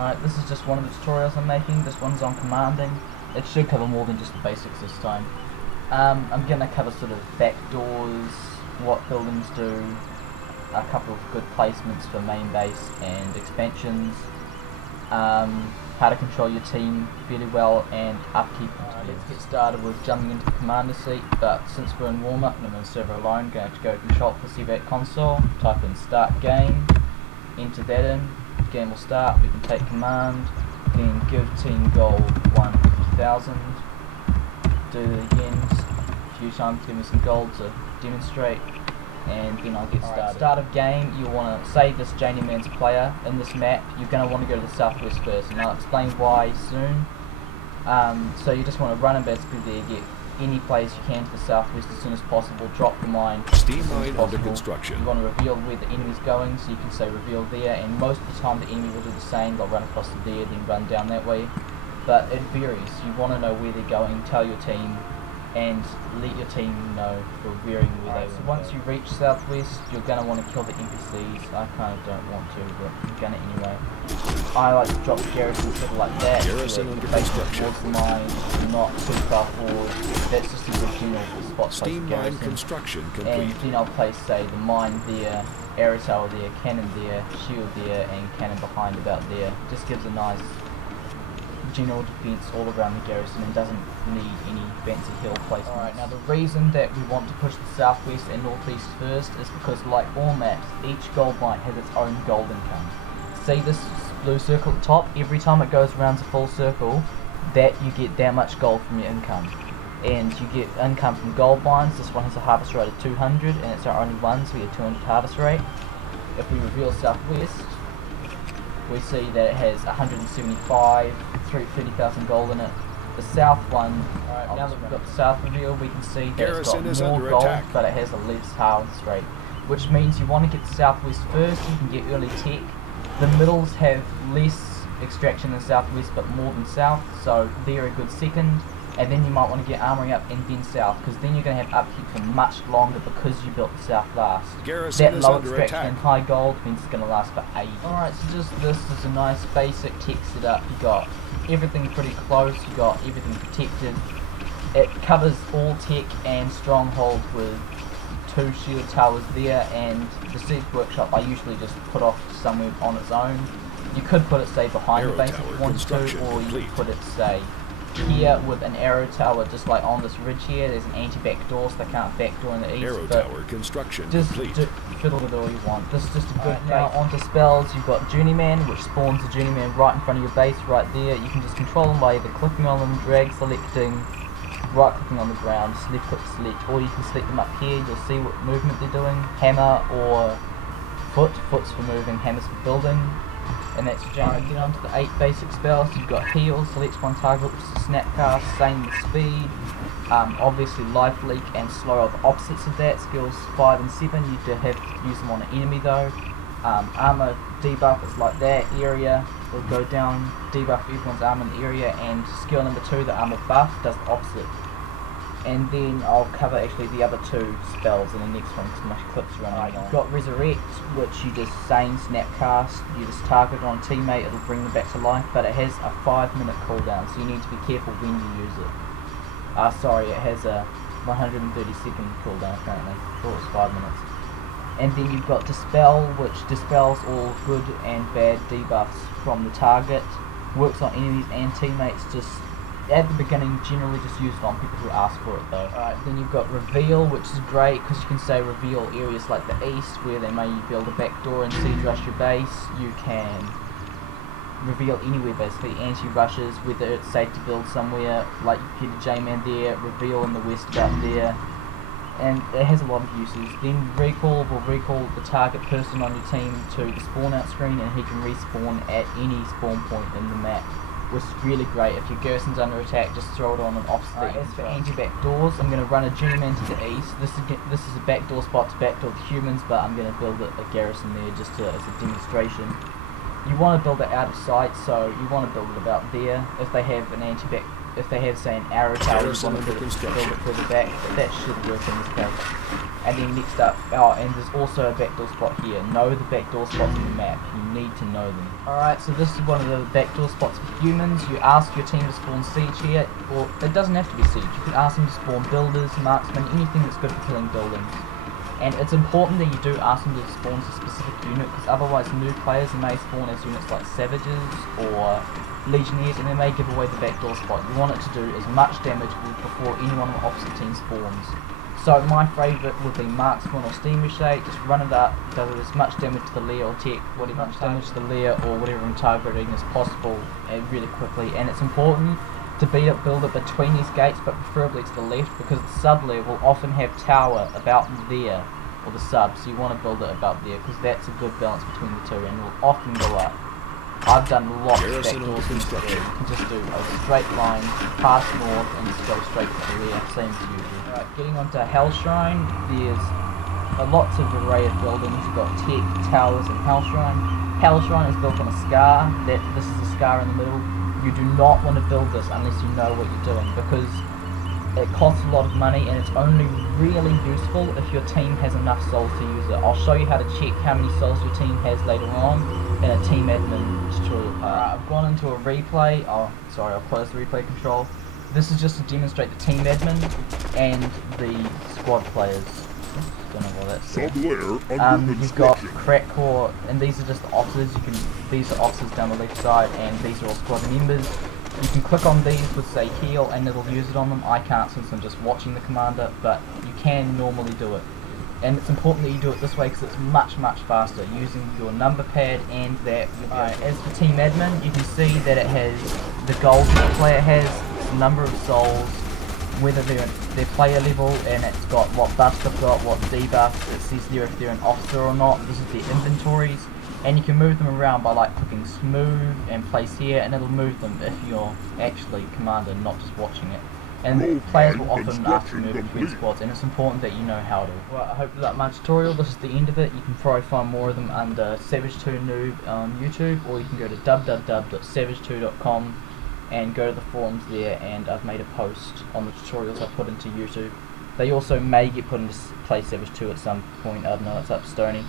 Alright, this is just one of the tutorials I'm making. This one's on commanding. It should cover more than just the basics this time. I'm going to cover sort of backdoors, what buildings do, a couple of good placements for main base and expansions, how to control your team fairly well, and upkeep. Let's get started with jumping into the commander seat, but since we're in warm-up and I'm in server alone, I'm going to go Control plus CVAC console, type in start game, enter that in, game will start, we can take command, then give team goal 150,000, do it again a few times, give me some gold to demonstrate, and then I'll get started. Start of game, you want to say this Journeyman's player in this map, you're going to want to go to the southwest first, and I'll explain why soon. So you just want to run in basically there, get any place you can to the southwest as soon as possible, drop the mine Steam mine under construction. You want to reveal where the enemy's going, so you can say reveal there, and most of the time the enemy will do the same, they'll run across the there, then run down that way. But it varies, you want to know where they're going, tell your team, and let your team know for veering where they. So once you reach southwest, you're going to want to kill the NPCs. I kind of don't want to, but I'm going to anyway. I like to drop the garrison sort of like that, Garrison under construction. towards the mine, not too far forward. That's just a good general spot. Steam mine construction complete. And then I'll place, say, the mine there, arrow tower there, cannon there, shield there, and cannon behind about there. Just gives a nice general defense all around the garrison and doesn't need any fancy hill placements. Alright, now the reason that we want to push the southwest and northeast first is because, like all maps, each gold mine has its own gold income. See this blue circle at the top? Every time it goes around a full circle, that you get that much gold from your income. And you get income from gold mines. This one has a harvest rate of 200 and it's our only one, so we get 200 harvest rate. If we reveal southwest, we see that it has 175, 30,000 gold in it. The south one, now that we've got the south reveal, we can see that it's got more gold, but it has a less harvest rate. Which means you want to get the southwest first, you can get early tech. The middles have less extraction than southwest, but more than south, so they're a good second. And then you might want to get armoring up and then south, because then you're going to have upkeep for much longer because you built the south last. Garrison that low extraction and high gold means it's going to last for ages. Alright, so just this is a nice basic tech setup. You got everything pretty close, you got everything protected. It covers all tech and stronghold with 2 shield towers there, and the siege workshop I usually just put off somewhere on its own. You could put it, say, behind the base if you wanted to, or you could put it, say, here with an arrow tower, just like on this ridge here. There's an anti-backdoor, so they can't backdoor in the east. Arrow tower construction just complete. Fiddle with all you want. This is just a good. Now onto spells. You've got Journeyman, which spawns a Journeyman right in front of your base, right there. You can just control them by either clicking on them, drag selecting, right clicking on the ground, just left click select, or you can select them up here. You'll see what movement they're doing. Hammer or foot. Foot's for moving, hammer's for building. And that's your journey. Get on to the 8 basic spells. You've got heal, select one target, which is snapcast, same with speed. Obviously life leak and slow are the opposites of that. Skills 5 and 7, you do have to use them on an enemy though. Armor debuff is like that. Area will go down, debuff everyone's armor in the area, and skill number 2, the armor buff, does the opposite. And then I'll cover actually the other 2 spells in the next one because my clip's running on. You've got Resurrect, which you just same snapcast, you just target on a teammate, it'll bring them back to life, but it has a 5-minute cooldown, so you need to be careful when you use it. Sorry, it has a 130-second cooldown apparently. I thought it was 5 minutes. And then you've got Dispel, which dispels all good and bad debuffs from the target. Works on enemies and teammates, just at the beginning, generally just use it on people who ask for it though. Alright, then you've got Reveal, which is great because you can say reveal areas like the east where they may build a backdoor and siege rush your base. You can reveal anywhere basically, anti-rushes, whether it's safe to build somewhere, like you get a J-Man there, reveal in the west about there. And it has a lot of uses. Then Recall will recall the target person on your team to the spawn out screen, and he can respawn at any spawn point in the map, which is really great. If your garrison's under attack, just throw it on an opposite. As for anti-back doors, I'm going to run a Journeyman to the east. This is a backdoor spot to backdoor the humans, but I'm going to build a garrison there just as a demonstration. You want to build it out of sight, so you want to build it about there. If they have an anti-back if they have, say, an arrow tower, you Garrison want to under build it construction. further back, but that should work in this case. And then next up, and there's also a backdoor spot here. Know the backdoor spots on the map. You need to know them. Alright, so this is one of the backdoor spots for humans. You ask your team to spawn siege here, or it doesn't have to be siege. You can ask them to spawn builders, marksmen, anything that's good for killing buildings. And it's important that you do ask them to spawn a specific unit, because otherwise new players may spawn as units like savages or legionnaires, and they may give away the backdoor spot. You want it to do as much damage before anyone on the opposite team spawns. So my favourite would be marksman or steam shade. Just run it up, does as much damage to the lair or tech, whatever much damage to the lair or whatever I'm targeting as possible, really quickly. And it's important to build it between these gates, but preferably to the left, because the sub lair will often have tower about there, or the sub, so you want to build it about there, because that's a good balance between the two, and will often go up. I've done lots of Garrison backdoors under in there. construction. You can just do a straight line, pass north, and just go straight to the lair, same as usual. Alright, getting onto Hell Shrine, there's lots of array of buildings. You've got tech, towers, and Hell Shrine. Hell Shrine is built on a scar. This is a scar in the middle. You do not want to build this unless you know what you're doing, because it costs a lot of money and it's only really useful if your team has enough souls to use it. I'll show you how to check how many souls your team has later on in a team admin tutorial. I've gone into a replay. Oh, sorry, I'll close the replay control. This is just to demonstrate the team admin and the squad players. Don't know what that's for. Sub-lair under You've got construction. crack core, and these are just the officers. These are officers down the left side, and these are all squad members. You can click on these with, say, heal, and it'll use it on them. I can't, since I'm just watching the commander, but you can normally do it. And it's important that you do it this way, because it's much faster, using your number pad and that. As for team admin, you can see that it has the goals that the player has, the number of souls, whether they're their player level, and it's got what buffs they've got, what debuffs. It says there if they're an officer or not. This is their inventories, and you can move them around by like clicking smooth and place here, and it'll move them if you're actually commander, not just watching it. And players will often ask to move between squads, and it's important that you know how to. Well, I hope you liked my tutorial. This is the end of it. You can probably find more of them under Savage2Noob on YouTube, or you can go to www.savage2.com and go to the forums there, and I've made a post on the tutorials I put into YouTube. They also may get put into Play Savage 2 at some point, I don't know, it's up to Stoney.